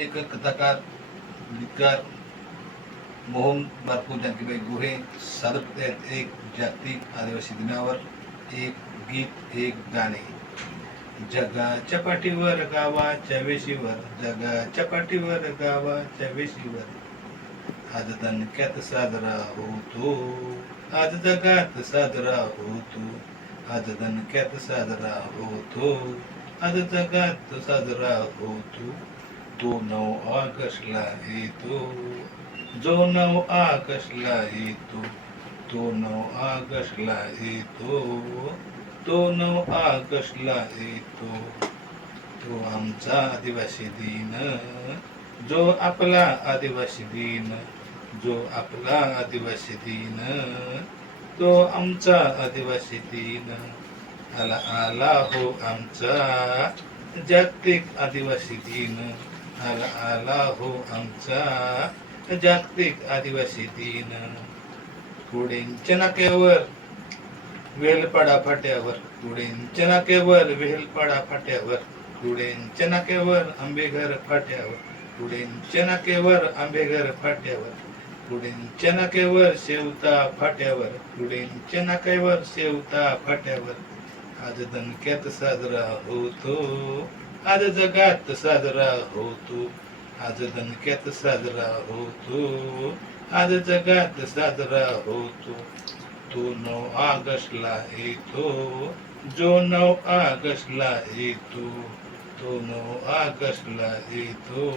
लेखक कथाकार गीतकार मोहन बारकू जानकीबाई गुहे सादर करत आहेत एक जागतिक आदिवासी दिनावर एक गीत एक गाणे. जगाच्या पाठीवर गावाच्या वेशीवर, जगाच्या पाठीवर गावाच्या वेशीवर, आज दणक्यात साजरा होतो, आज जगात साजरा होतो, आज दणक्यात साजरा होतो, आज जगात साजरा होतो. तो 9 ऑगस्टला येतो, जो 9 ऑगस्टला येतो, तो 9 ऑगस्टला येतो, तो 9 ऑगस्टला येतो. तो आमचा आदिवासी दिन, जो आपला आदिवासी दिन, जो आपला आदिवासी दिन, तो आमचा आदिवासी दिन. आला आला हो आमचा जागतिक आदिवासी दिन, आला आला हो आमचा जागतिक आदिवासी दिन. पुढेंच्या नाक्यावर वेलपाडा फाट्यावर, पुढेंच्या नाक्यावर वेलपाडा फाट्यावर, पुढेंच्या नाक्यावर आंबेघर फाट्यावर, पुढेंच्या नाक्यावर आंबेघर फाट्यावर, पुढेंच्या नाक्यावर शेवता फाट्यावर, पुढेंच्या नाक्यावर शेवता फाट्यावर, आज दणक्यात साजरा होतो, आज जगात साजरा होतो, आज दणक्यात साजरा होतो, आज जगात साजरा होतो. तो 9 ऑगस्टला येतो, जो 9 ऑगस्टला येतो, तो 9 ऑगस्टला येतो,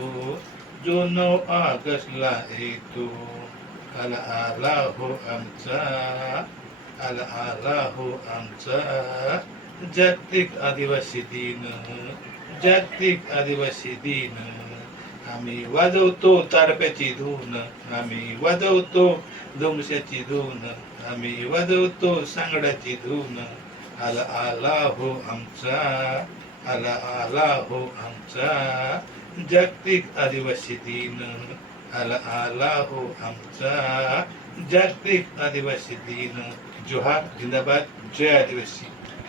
जो 9 ऑगस्टला येतो. आला आला हो आमचा, आला आला हो आमचा जागतिक आदिवासी दिन, जागतिक आदिवासी दिन. आम्ही वाजवतो तारप्याची धून, आम्ही वाजवतो धुमशाची धून, आम्ही वाजवतो सांगडाची धून. आला आला हो आमचा, आला आला हो आमचा जागतिक आदिवासी दिन, आला आला हो आमचा जागतिक आदिवासी दिन. जोहार, जिंदाबाद, जय आदिवासी.